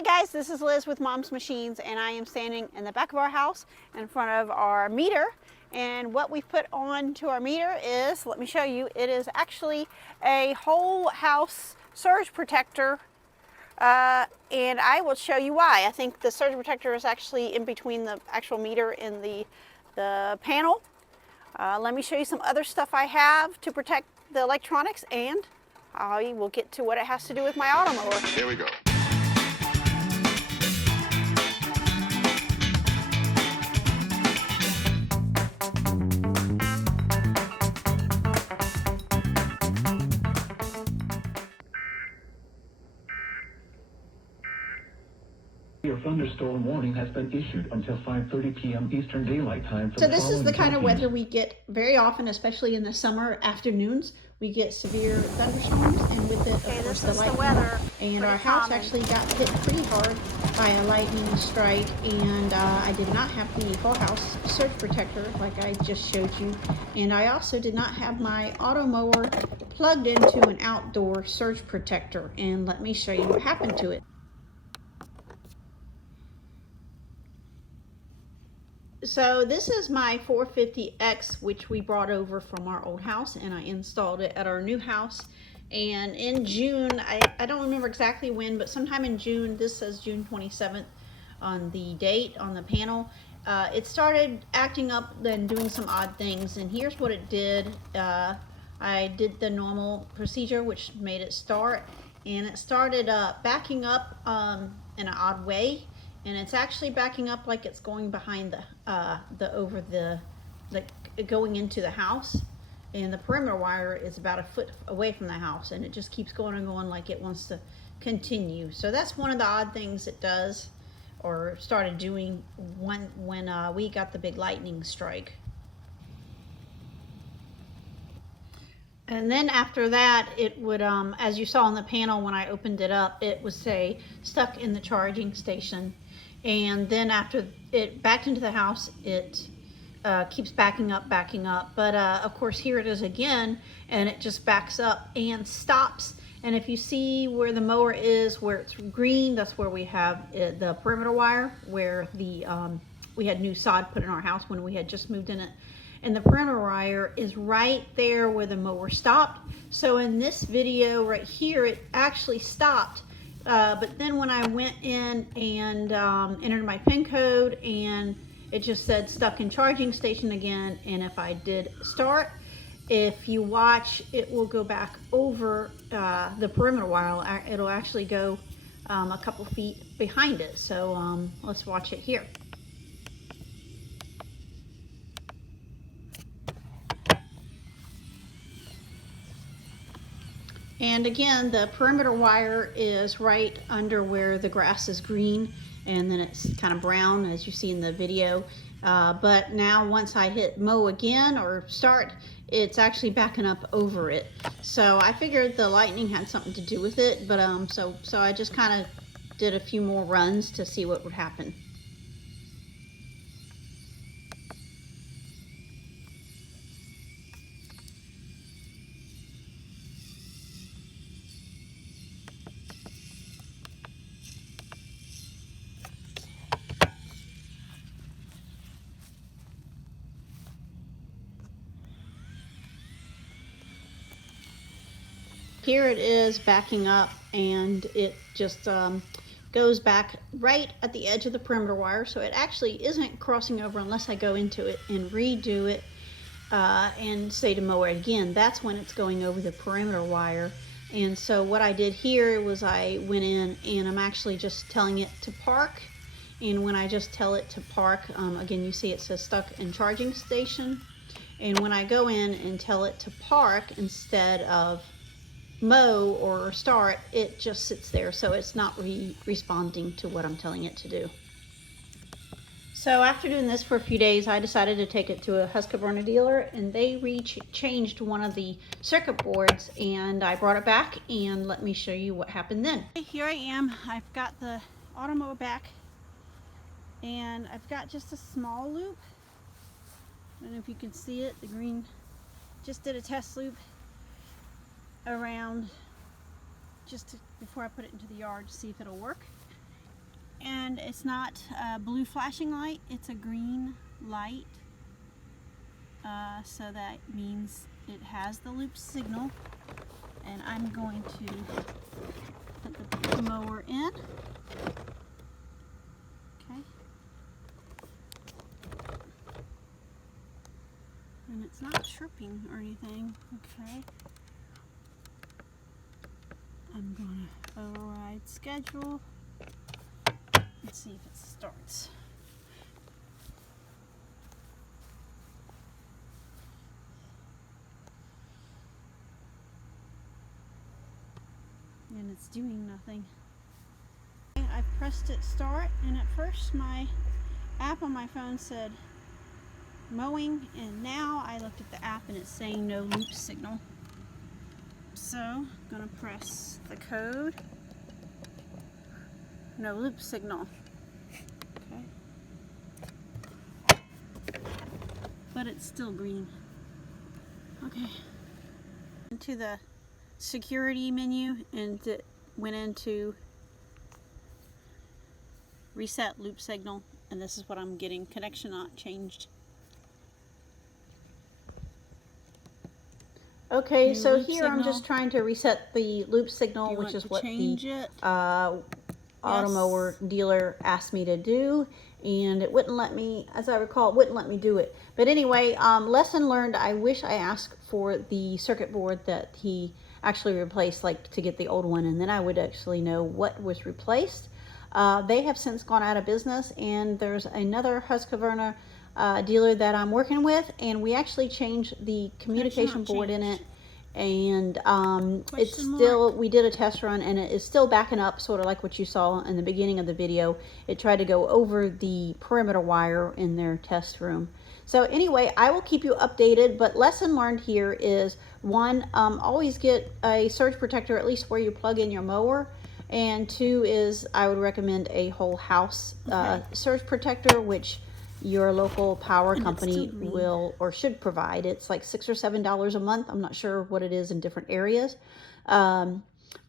Hey guys, this is Liz with Mom's Machines, and I am standing in the back of our house in front of our meter. And what we've put on to our meter is, let me show you, it is actually a whole house surge protector. And I will show you why. I think the surge protector is actually in between the actual meter and the panel. Let me show you some other stuff I have to protect the electronics, and I will get to what it has to do with my Automower. Here we go. Your thunderstorm warning has been issued until 5:30 p.m. Eastern Daylight Time. So this is the kind of weather we get very often, especially in the summer afternoons. We get severe thunderstorms, and with it, of course, the lightning. And our house actually got hit pretty hard by a lightning strike, and I did not have the whole house surge protector like I just showed you. And I also did not have my Automower plugged into an outdoor surge protector. And let me show you what happened to it. So this is my 450X, which we brought over from our old house, and I installed it at our new house. And in June, I don't remember exactly when, but sometime in June, this says June 27th on the date on the panel, it started acting up and doing some odd things. And here's what it did. I did the normal procedure, which made it start, and it started backing up in an odd way. And it's actually backing up like it's going behind going into the house, and the perimeter wire is about a foot away from the house, and it just keeps going and going like it wants to continue. So that's one of the odd things it does, or started doing when we got the big lightning strike. And then after that, it would, as you saw on the panel when I opened it up, it would say stuck in the charging station. And then after it backed into the house, it keeps backing up. But of course, here it is again, and it just backs up and stops. And if you see where the mower is, where it's green, that's where we have the perimeter wire, where the we had new sod put in our house when we had just moved in it. And the perimeter wire is right there where the mower stopped. So in this video right here, it actually stopped. But then when I went in and entered my PIN code, and it just said stuck in charging station again. And if I did start, if you watch, it will go back over the perimeter wire. It'll actually go a couple feet behind it. So let's watch it here. And again, the perimeter wire is right under where the grass is green, and then it's kind of brown as you see in the video. But now once I hit mow again or start, it's actually backing up over it. So I figured the lightning had something to do with it, but so I just kind of did a few more runs to see what would happen. Here it is backing up, and it just goes back right at the edge of the perimeter wire. So it actually isn't crossing over unless I go into it and redo it and say to mow it again. That's when it's going over the perimeter wire. And so what I did here was I went in, and I'm actually just telling it to park. And when I just tell it to park, again, you see it says stuck in charging station. And when I go in and tell it to park instead of mow or start, it just sits there, so it's not responding to what I'm telling it to do. So after doing this for a few days, I decided to take it to a Husqvarna dealer, and they changed one of the circuit boards, and I brought it back, and let me show you what happened then. Here I am. I've got the Automower back, and I've got just a small loop. I don't know if you can see it, the green. Just did a test loop around before I put it into the yard to see if it'll work. and it's not a blue flashing light, it's a green light. So that means it has the loop signal, and I'm going to put the mower in. Okay. And it's not chirping or anything. Okay. I'm going to override schedule. Let's see if it starts. And it's doing nothing. I pressed it start, and at first my app on my phone said mowing, and now I looked at the app and it's saying no loop signal. So I'm gonna press the code. No loop signal. Okay. But it's still green. Okay. Into the security menu, and it went into reset loop signal, and this is what I'm getting. Connection not changed. Okay, New so loop here I'm signal. just trying to reset the loop signal, which is what the Automower dealer asked me to do, and it wouldn't let me, as I recall, it wouldn't let me do it. But anyway, lesson learned. I wish I asked for the circuit board that he actually replaced, like to get the old one, and then I would actually know what was replaced. They have since gone out of business, and there's another Husqvarna dealer that I'm working with, and we actually changed the communication board in it, and it's still, we did a test run, and it is still backing up, sort of like what you saw in the beginning of the video. It tried to go over the perimeter wire in their test room. So anyway, I will keep you updated, but lesson learned here is, one, always get a surge protector at least where you plug in your mower, and two is I would recommend a whole house surge protector, which your local power company will or should provide. It's like $6 or $7 a month. I'm not sure what it is in different areas.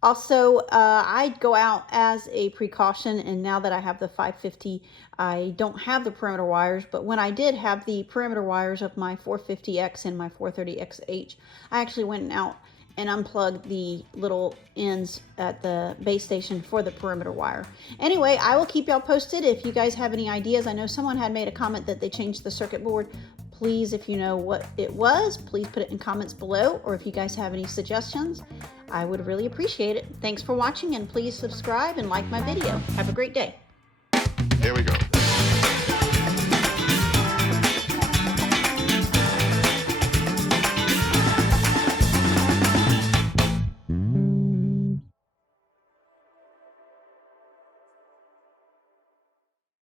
Also, I'd go out as a precaution, and now that I have the 550, I don't have the perimeter wires, but when I did have the perimeter wires of my 450X and my 430XH, I actually went out and unplug the little ends at the base station for the perimeter wire. Anyway, I will keep y'all posted if you guys have any ideas. I know someone had made a comment that they changed the circuit board. Please, if you know what it was, please put it in comments below, or if you guys have any suggestions, I would really appreciate it. Thanks for watching, and please subscribe and like my video. Have a great day. Here we go.